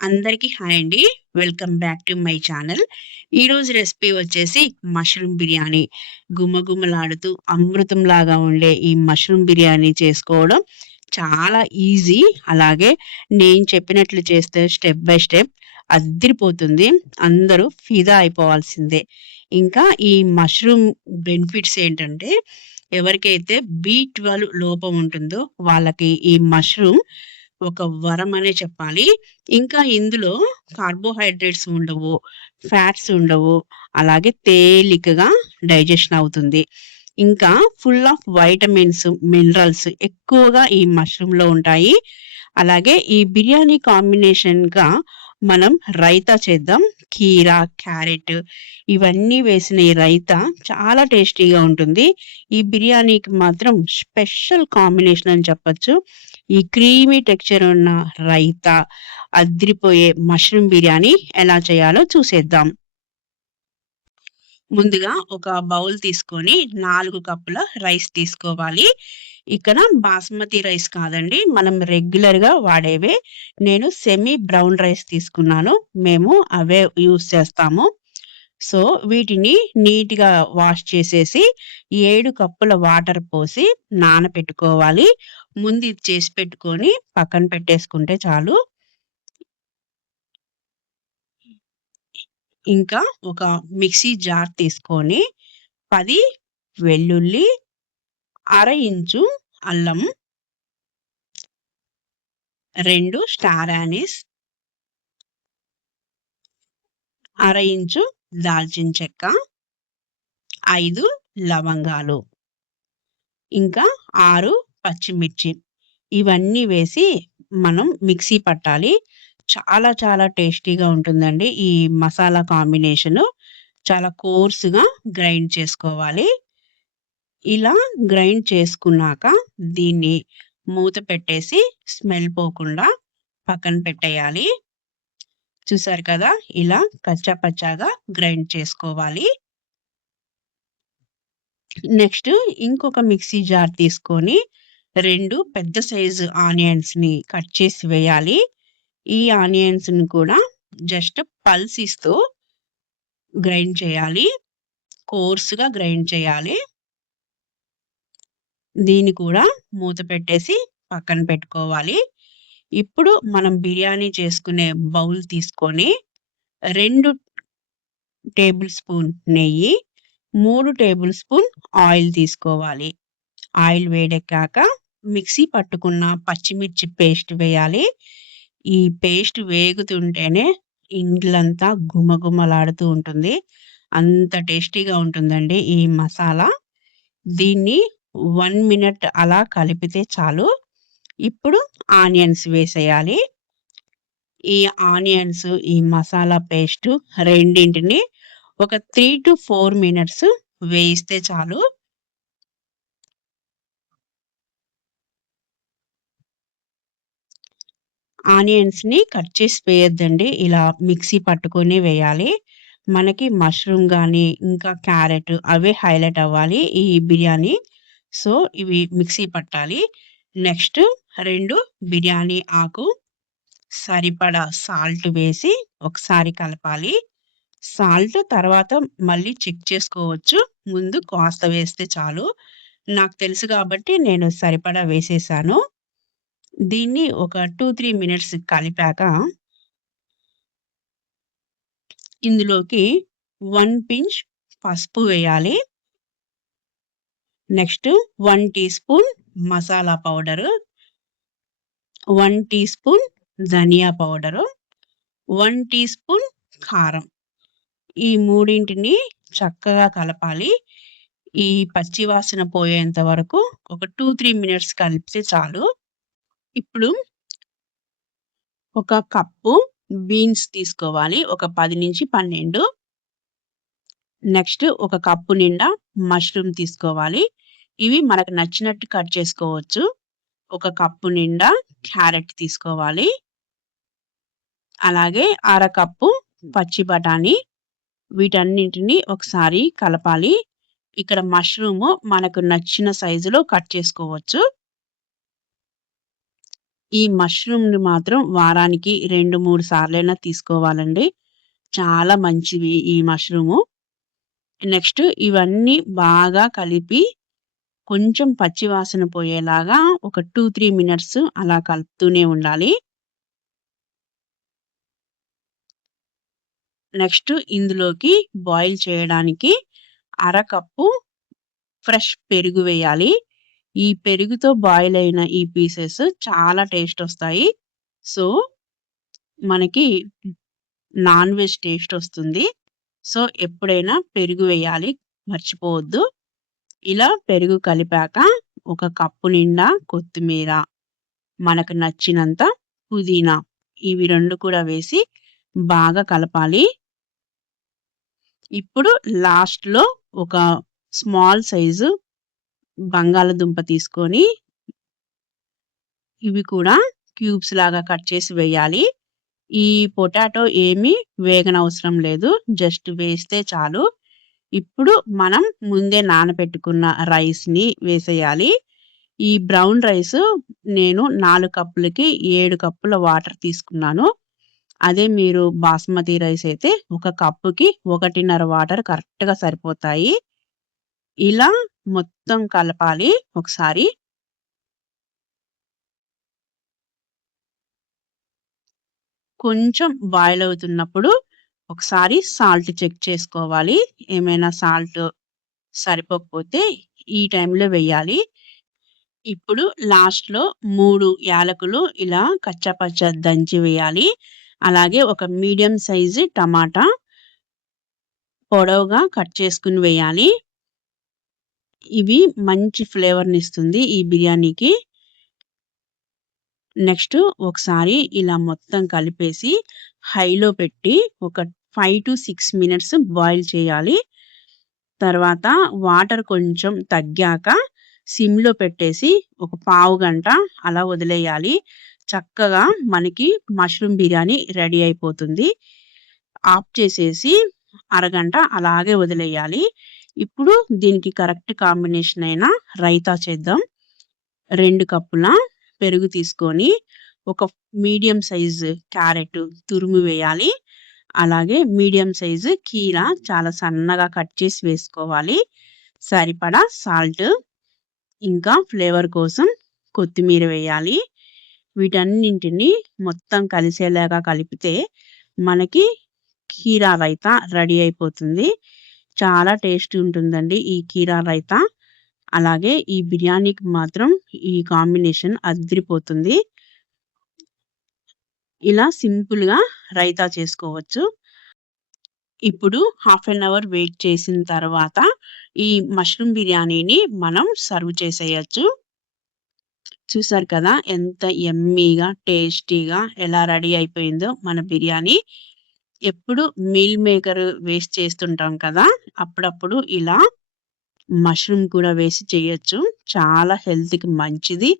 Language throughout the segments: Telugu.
అందరికీ హాయ్ అండి. Welcome back to my channel. ఈరోజు రెసిపీ వచ్చేసి మష్రూమ్ బిర్యానీ. గుమగుమలాడుతూ అమృతంలాగా ఉండే ఈ మష్రూమ్ బిర్యానీ చేసుకోవడం చాలా ఈజీ. అలాగే నేను చెప్పినట్లు చేస్తే స్టెప్ బై స్టెప్ అద్దిరిపోతుంది. అందరూ ఫిదా అయిపోవాల్సిందే. ఇంకా ఈ మష్రూమ్ బెనిఫిట్స్ ఏంటంటే ఎవరికైతే B12 లోపం ఉంటుందో వాళ్ళకి ఈ మష్రూమ్ ఒక వరం అనే చెప్పాలి. ఇంకా ఇందులో కార్బోహైడ్రేట్స్ ఉండవు, ఫ్యాట్స్ ఉండవు. అలాగే తేలికగా డైజెషన్ అవుతుంది. ఇంకా ఫుల్ ఆఫ్ వైటమిన్స్, మినరల్స్ ఎక్కువగా ఈ మష్రూమ్‌లో ఉంటాయి. అలాగే ఈ బిర్యానీ కాంబినేషన్‌గా మనం రైతా చేద్దాం. కీరా, క్యారెట్ ఇవన్నీ వేసిన ఈ రైతా చాలా టేస్టీగా ఉంటుంది. ఈ బిర్యానీకి మాత్రం స్పెషల్ కాంబినేషన్ అని చెప్పొచ్చు. ఈ క్రీమీ టెక్స్చర్ ఉన్న రైతా, అద్దిరిపోయే మష్రూమ్ బిర్యానీ ఎలా చేయాలో చూసేద్దాం. ముందుగా ఒక బౌల్ తీసుకొని 4 కప్పుల రైస్ తీసుకోవాలి. ఇక్కడ బాస్మతి రైస్ కాదండి. మనం రెగ్యులర్‌గా వాడేవే. నేను సెమీ బ్రౌన్ రైస్ తీసుకున్నాను. మేము అవే యూజ్ చేస్తాము. సో, వీటిని నీట్‌గా వాష్ చేసేసి 7 కప్పుల వాటర్ పోసి నానపెట్టుకోవాలి. ముందు ఇది చేసి పెట్టుకొని పక్కన పెట్టేసుకుంటే చాలు. ఇంకా ఒక మిక్సీ జార్ తీసుకొని 10 వెల్లుల్లి, అర ఇంచు అల్లం, 2 స్టార్ యానిస్, అర ఇంచు దాల్చిన చెక్క, 5 లవంగాలు, ఇంకా 6 పచ్చిమిర్చి ఇవన్నీ వేసి మనం మిక్సీ పట్టాలి. చాలా చాలా టేస్టీగా ఉంటుందండి. ఈ మసాలా కాంబినేషను చాలా కోర్స్‌గా గ్రైండ్ చేసుకోవాలి. ఇలా గ్రైండ్ చేసుకున్నాక దీన్ని మూత పెట్టేసి స్మెల్ పోకుండా పక్కన పెట్టేయాలి. చూసారు కదా! ఇలా కచ్చా పచ్చాగా గ్రైండ్ చేసుకోవాలి. నెక్స్ట్ ఇంకొక మిక్సీ జార్ తీసుకొని 2 పెద్ద సైజు ఆనియన్స్‌ని కట్ చేసి వేయాలి. ఈ ఆనియన్స్‌ని కూడా జస్ట్ పల్స్ ఇస్తూ గ్రైండ్ చేయాలి. కోర్స్‌గా గ్రైండ్ చేయాలి. దీన్ని కూడా మూత పెట్టేసి పక్కన పెట్టుకోవాలి. ఇప్పుడు మనం బిర్యానీ చేసుకునే బౌల్ తీసుకొని 2 టేబుల్ స్పూన్ నెయ్యి, 3 టేబుల్ స్పూన్ ఆయిల్ తీసుకోవాలి. ఆయిల్ వేడెక్కాక మిక్సీ పట్టుకున్న పచ్చిమిర్చి పేస్ట్ వేయాలి. ఈ పేస్ట్ వేగుతుంటేనే ఇండ్లంతా గుమగుమలాడుతూ ఉంటుంది. అంత టేస్టీగా ఉంటుందండి ఈ మసాలా. దీన్ని 1 మినిట్ అలా కలిపితే చాలు. ఇప్పుడు ఆనియన్స్ వేసేయాలి. ఈ ఆనియన్స్, ఈ మసాలా పేస్టు రెండింటిని ఒక 3-4 మినిట్స్ వేయిస్తే చాలు. ఆనియన్స్‌ని కట్ చేసి వేయొద్దండి. ఇలా మిక్సీ పట్టుకొని వేయాలి. మనకి మష్రూమ్ గానీ, ఇంకా క్యారెట్ అవే హైలైట్ అవ్వాలి ఈ బిర్యానీ. సో, ఇవి మిక్సీ పట్టాలి. నెక్స్ట్ 2 బిర్యానీ ఆకు, సరిపడా సాల్ట్ వేసి ఒకసారి కలపాలి. సాల్ట్ తర్వాత మళ్ళీ చెక్ చేసుకోవచ్చు. ముందు కాస్త వేస్తే చాలు. నాకు తెలుసు కాబట్టి నేను సరిపడా వేసేసాను. దీన్ని ఒక 2-3 మినిట్స్ కలిపాక ఇందులోకి 1 పించ్ పసుపు వేయాలి. Next 1 teaspoon masala powder, 1 teaspoon dhania powder, 1 teaspoon కారం. ఈ మూడింటిని చక్కగా కలపాలి. ఈ పచ్చి వాసన పోయేంత వరకు ఒక 2-3 మినిట్స్ కలిపితే చాలు. ఇప్పుడు ఒక కప్పు బీన్స్ తీసుకోవాలి. ఒక 10-12. నెక్స్ట్ ఒక కప్పు నిండా మష్రూమ్ తీసుకోవాలి. ఇవి మనకు నచ్చినట్టు కట్ చేసుకోవచ్చు. ఒక కప్పు నిండా క్యారెట్ తీసుకోవాలి. అలాగే అర కప్పు పచ్చి బఠానీ. వీటన్నింటిని ఒకసారి కలపాలి. ఇక్కడ మష్రూము మనకు నచ్చిన సైజులో కట్ చేసుకోవచ్చు. ఈ మష్రూమ్‌ని మాత్రం వారానికి 2, 3 సార్లైనా తీసుకోవాలండి. చాలా మంచివి ఈ మష్రూము. నెక్స్ట్ ఇవన్నీ బాగా కలిపి కొంచెం పచ్చి వాసన పోయేలాగా ఒక 2, 3 మినిట్స్ అలా కలుపుతూనే ఉండాలి. నెక్స్ట్ ఇందులోకి బాయిల్ చేయడానికి అరకప్పు ఫ్రెష్ పెరుగు వేయాలి. ఈ పెరుగుతో బాయిల్ అయిన ఈ పీసెస్ చాలా టేస్ట్ ఒస్తాయి. సో, మనకి నాన్ వెజ్ టేస్ట్ ఒస్తుంది. సో, ఎప్పుడైనా పెరుగు వేయాలి. మర్చిపోవద్దు. ఇలా పెరుగు కలిపాక ఒక కప్పు నిండా కొత్తిమీర, మనకు నచ్చినంత పుదీనా ఇవి 2 కూడా వేసి బాగా కలపాలి. ఇప్పుడు లాస్ట్‌లో ఒక స్మాల్ సైజు బంగాళదుంప తీసుకొని ఇవి కూడా క్యూబ్స్ లాగా కట్ చేసి వేయాలి. ఈ పొటాటో ఏమీ వేగనవసరం లేదు. జస్ట్ వేస్తే చాలు. ఇప్పుడు మనం ముందే నానబెట్టుకున్న రైస్‌ని వేసేయాలి. ఈ బ్రౌన్ రైసు నేను 4 కప్పులకి 7 కప్పుల వాటర్ తీసుకున్నాను. అదే మీరు బాస్మతి రైస్ అయితే ఒక కప్పుకి 1.5 వాటర్ కరెక్ట్‌గా సరిపోతాయి. ఇలా మొత్తం కలపాలి ఒకసారి. కొంచెం బాయిల్ అవుతున్నప్పుడు ఒకసారి సాల్ట్ చెక్ చేసుకోవాలి. ఏమైనా సాల్ట్ సరిపోకపోతే ఈ టైంలో వెయ్యాలి. ఇప్పుడు లాస్ట్‌లో 3 యాలకులు ఇలా కచ్చాపచ్చా దంచి వేయాలి. అలాగే ఒక మీడియం సైజు టమాటా పొడవుగా కట్ చేసుకొని వేయాలి. ఇవి మంచి ఫ్లేవర్‌నిస్తుంది ఈ బిర్యానీకి. నెక్స్ట్ ఒకసారి ఇలా మొత్తం కలిపేసి హైలో పెట్టి ఒక 5-6 మినిట్స్ బాయిల్ చేయాలి. తర్వాత వాటర్ కొంచెం తగ్గాక సిమ్‌లో పెట్టేసి ఒక పావు గంట అలా వదిలేయాలి. చక్కగా మనకి మష్రూమ్ బిర్యానీ రెడీ అయిపోతుంది. ఆఫ్ చేసేసి అరగంట అలాగే వదిలేయాలి. ఇప్పుడు దీనికి కరెక్ట్ కాంబినేషన్ అయిన రైతా చేద్దాం. 2 కప్పుల పెరుగు తీసుకొని ఒక మీడియం సైజు క్యారెట్ తురుము వేయాలి. అలాగే మీడియం సైజు కీర చాలా సన్నగా కట్ చేసి వేసుకోవాలి. సరిపడా సాల్ట్, ఇంకా ఫ్లేవర్ కోసం కొత్తిమీర వేయాలి. వీటన్నింటిని మొత్తం కలిసేలాగా కలిపితే మనకి కీరా రైతా రెడీ అయిపోతుంది. చాలా టేస్టీ ఉంటుందండి ఈ కీరా రైతా. అలాగే ఈ బిర్యానీకి మాత్రం ఈ కాంబినేషన్ అదిరిపోతుంది. ఇలా సింపుల్‌గా రైతా చేసుకోవచ్చు. ఇప్పుడు హాఫ్ ఎన్ అవర్ వెయిట్ చేసిన తర్వాత ఈ మష్రూమ్ బిర్యానీని మనం సర్వ్ చేసేయొచ్చు. చూసారు కదా! ఎంత యమ్మీగా, టేస్టీగా ఎలా రెడీ అయిపోయిందో మన బిర్యానీ. ఎప్పుడు మీల్ మేకర్ వేస్ట్ చేస్తుంటాం కదా! అప్పుడప్పుడు ఇలా మష్రూమ్ కూడా వేసి చేయొచ్చు. చాలా హెల్త్‌కి మంచిది.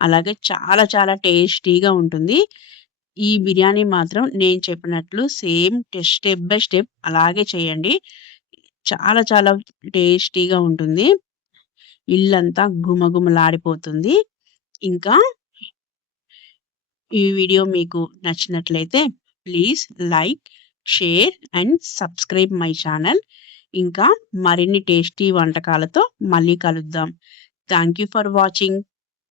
అలాగే చాలా చాలా టేస్టీగా ఉంటుంది. ఈ బిర్యానీ మాత్రం నేను చెప్పినట్లు సేమ్ స్టెప్ బై స్టెప్ అలాగే చేయండి. చాలా చాలా టేస్టీగా ఉంటుంది. ఇల్లంతా గుమగుమలాడిపోతుంది. ఇంకా ఈ వీడియో మీకు నచ్చినట్లయితే please like, share and subscribe my channel. ఇంకా మరిన్ని టేస్టీ వంటకాలతో మళ్ళీ కలుద్దాం. Thank you for watching.